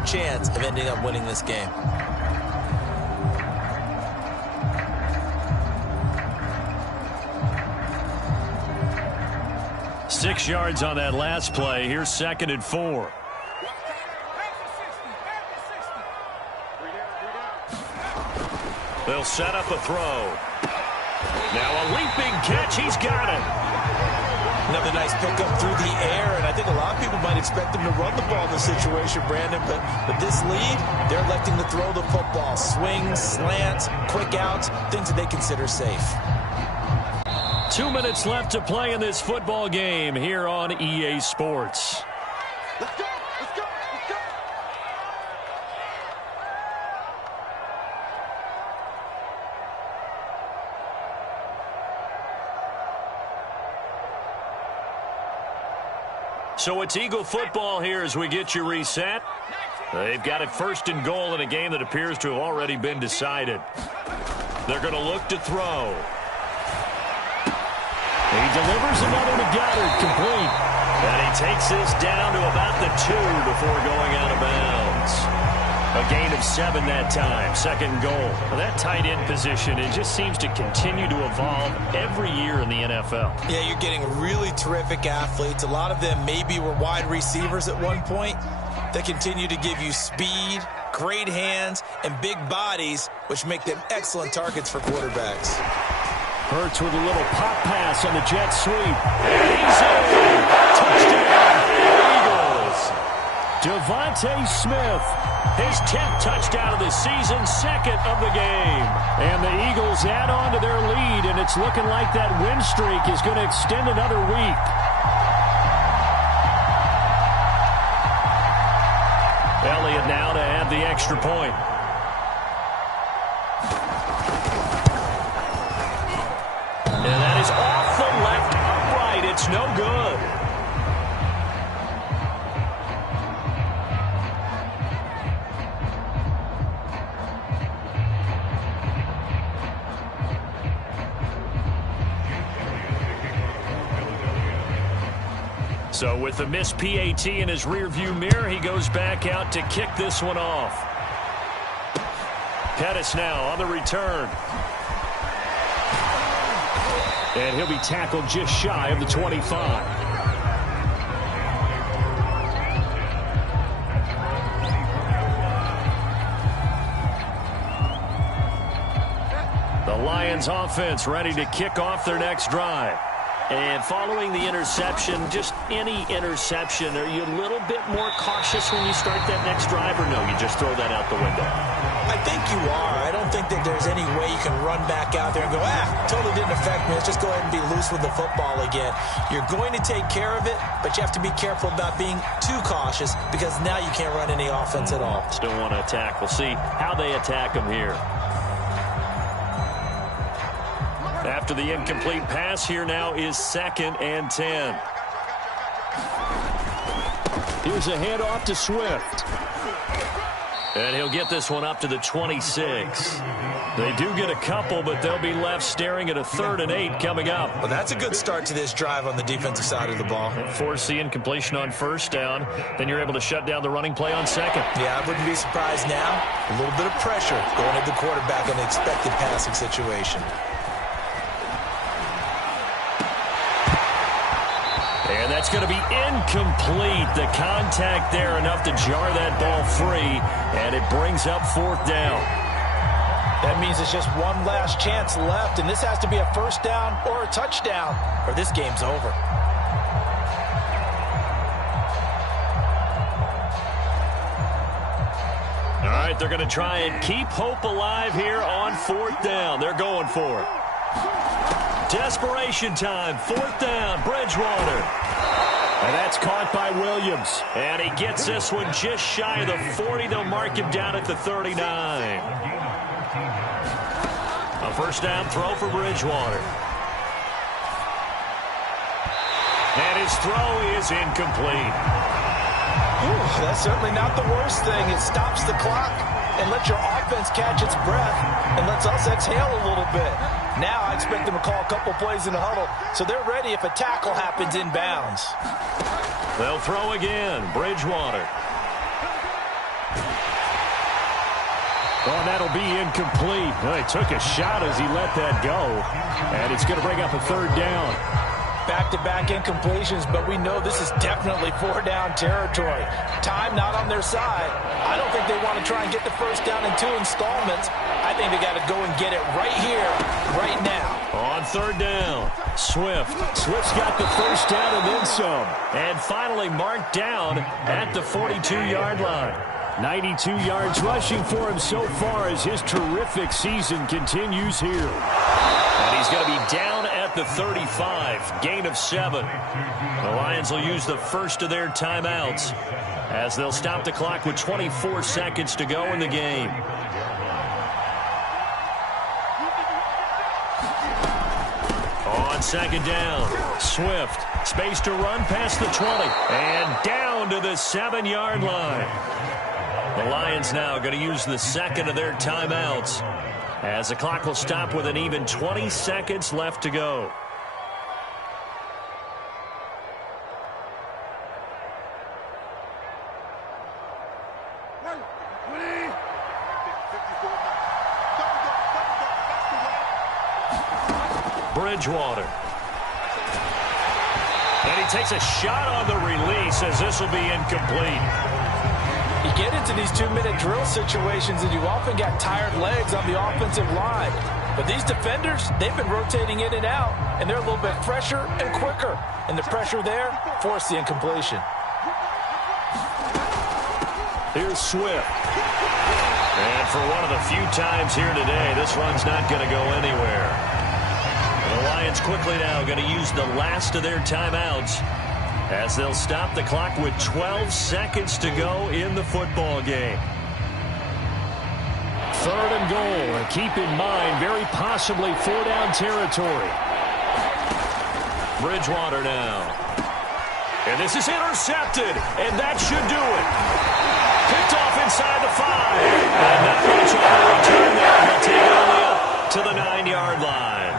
good chance of ending up winning this game. Six yards on that last play. Here's 2nd and 4. They'll set up a throw. Now a leaping catch. He's got it. Another nice pickup through the air, and I think a lot of people might expect him to run the ball in this situation, Brandon, but with this lead, they're electing to throw the football. Swings, slants, quick outs, things that they consider safe. 2 minutes left to play in this football game here on EA Sports. Let's go, let's go, let's go. So it's Eagle football here as we get you reset. They've got it 1st and goal in a game that appears to have already been decided. They're going to look to throw. He delivers another to Goddard, complete. And he takes this down to about the 2 before going out of bounds. A gain of 7 that time, 2nd goal. Well, that tight end position, it just seems to continue to evolve every year in the NFL. Yeah, you're getting really terrific athletes. A lot of them maybe were wide receivers at one point. They continue to give you speed, great hands, and big bodies, which make them excellent targets for quarterbacks. Hurts with a little pop pass on the jet sweep. And he's in. Touchdown, Eagles. Devontae Smith, his 10th touchdown of the season, 2nd of the game. And the Eagles add on to their lead, and it's looking like that win streak is going to extend another week. Elliott now to add the extra point. And that is off the left upright. It's no good. So with the missed PAT in his rearview mirror, he goes back out to kick this one off. Pettis now on the return. And he'll be tackled just shy of the 25. The Lions offense ready to kick off their next drive. And following the interception, just any interception, are you a little bit more cautious when you start that next drive, or no, you just throw that out the window? I think you are. I don't think that there's any way you can run back out there and go, totally didn't affect me. Let's just go ahead and be loose with the football again. You're going to take care of it, but you have to be careful about being too cautious because now you can't run any offense at all. Still want to attack. We'll see how they attack them here. After the incomplete pass, here now is 2nd and 10. Here's a handoff to Swift. And he'll get this one up to the 26. They do get a couple, but they'll be left staring at a 3rd and 8 coming up. Well, that's a good start to this drive on the defensive side of the ball. Force the incompletion on 1st down. Then you're able to shut down the running play on 2nd. Yeah, I wouldn't be surprised now. A little bit of pressure going at the quarterback in an expected passing situation. And that's going to be incomplete. The contact there enough to jar that ball free, and it brings up 4th down. That means it's just one last chance left, and this has to be a 1st down or a touchdown, or this game's over. All right, they're going to try and keep hope alive here on 4th down. They're going for it. Desperation time, 4th down, Bridgewater. And that's caught by Williams. And he gets this one just shy of the 40. They'll mark him down at the 39. A 1st down throw for Bridgewater. And his throw is incomplete. Ooh, that's certainly not the worst thing. It stops the clock and lets your offense catch its breath and lets us exhale a little bit. Now I expect them to call a couple plays in the huddle, so they're ready if a tackle happens inbounds. They'll throw again. Bridgewater. Oh, that'll be incomplete. Oh, he took a shot as he let that go. And it's going to bring up a third down. Back-to-back incompletions, but we know this is definitely four-down territory. Time not on their side. I don't think they want to try and get the first down in 2 installments. I think they got to go and get it right here, right now. On third down, Swift. Swift's got the first down and then some. And finally marked down at the 42-yard line. 92 yards rushing for him so far as his terrific season continues here. And he's going to be down at the 35, gain of 7. The Lions will use the first of their timeouts as they'll stop the clock with 24 seconds to go in the game. On second down, Swift, space to run past the 20, and down to the 7-yard line. The Lions now going to use the second of their timeouts as the clock will stop with an even 20 seconds left to go. Bridgewater. And he takes a shot on the release as this will be incomplete. You get into these 2-minute drill situations and you often got tired legs on the offensive line. But these defenders, they've been rotating in and out, and they're a little bit fresher and quicker. And the pressure there forced the incompletion. Here's Swift. And for one of the few times here today, this run's not going to go anywhere. The Lions quickly now going to use the last of their timeouts as they'll stop the clock with 12 seconds to go in the football game. Third and goal, and keep in mind, very possibly 4-down territory. Bridgewater now. And this is intercepted, and that should do it. Picked off inside the 5. And not much on the return there. He'll take it only up to the 9-yard line.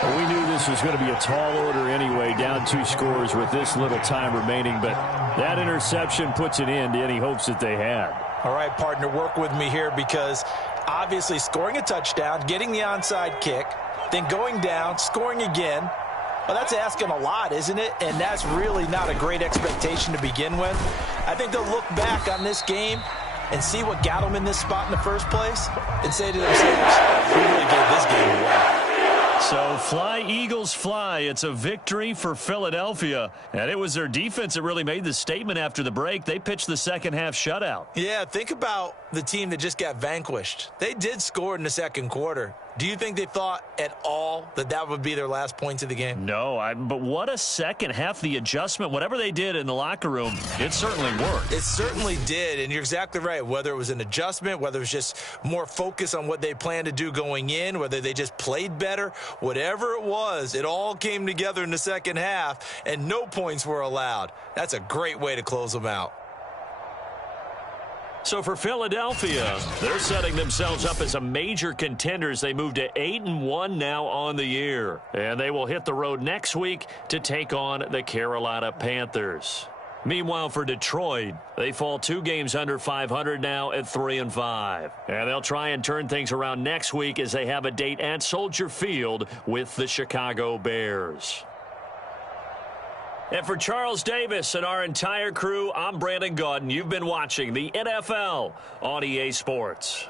Well, we knew this was going to be a tall order anyway, down 2 scores with this little time remaining, but that interception puts an end to any hopes that they had. All right, partner, work with me here because obviously scoring a touchdown, getting the onside kick, then going down, scoring again, well, that's asking a lot, isn't it? And that's really not a great expectation to begin with. I think they'll look back on this game and see what got them in this spot in the first place and say to themselves, we really gave this game away. So fly, Eagles, fly. It's a victory for Philadelphia. And it was their defense that really made the statement after the break. They pitched the second-half shutout. Yeah, think about the team that just got vanquished. They did score in the second quarter. Do you think they thought at all that that would be their last points of the game? No, but what a second half. The adjustment, whatever they did in the locker room, it certainly worked. It certainly did, and you're exactly right. Whether it was an adjustment, whether it was just more focus on what they planned to do going in, whether they just played better, whatever it was, it all came together in the second half, and no points were allowed. That's a great way to close them out. So for Philadelphia, they're setting themselves up as a major contender as they move to 8-1 now on the year. And they will hit the road next week to take on the Carolina Panthers. Meanwhile, for Detroit, they fall 2 games under 500 now at 3-5. And they'll try and turn things around next week as they have a date at Soldier Field with the Chicago Bears. And for Charles Davis and our entire crew, I'm Brandon Gaudin. You've been watching the NFL on EA Sports.